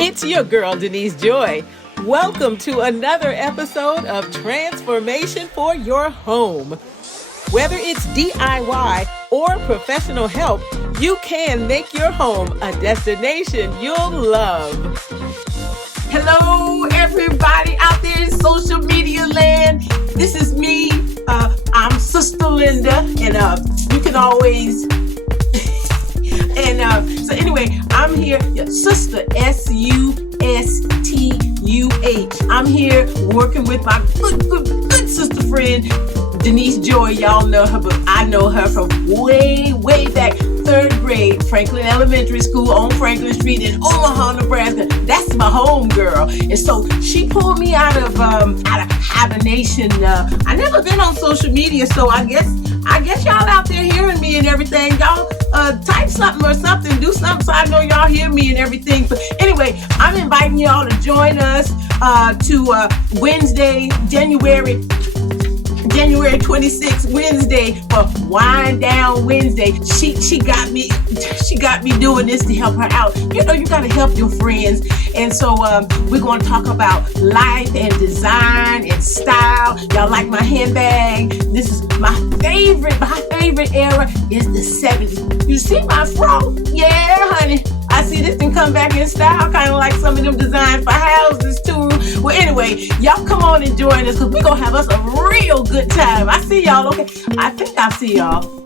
It's your girl, Denise Joy. Welcome to another episode of Transformation for Your Home. Whether it's DIY or professional help, you can make your home a destination you'll love. Hello, everybody out there in social media land. This is me. I'm Sustuh Linda, and you can always... so anyway, I'm here, Sustuh, Sustuh. I'm here working with my good sister friend, Denise Joy. Y'all know her, but I know her from way back, 3rd grade, Franklin Elementary School on Franklin Street in Omaha, Nebraska. That's my home girl. And so she pulled me out of hibernation. I never been on social media, so I guess y'all out there hearing me and everything. Y'all type something or something, do something so I know y'all hear me and everything. But anyway, I'm inviting y'all to join us to Wednesday, January 26th, Wednesday, for Wind Down Wednesday. She got me doing this to help her out. You know, you gotta help your friends. And so we're gonna talk about life and design and style. Y'all like my handbag? This is my favorite era is the 70s. You see my fro? Yeah, honey. I see this thing come back in style, kind of like some of them designs for houses too. Well, anyway, y'all come on and join us because we're going to have us a real good time. I see y'all, okay? I think I see y'all.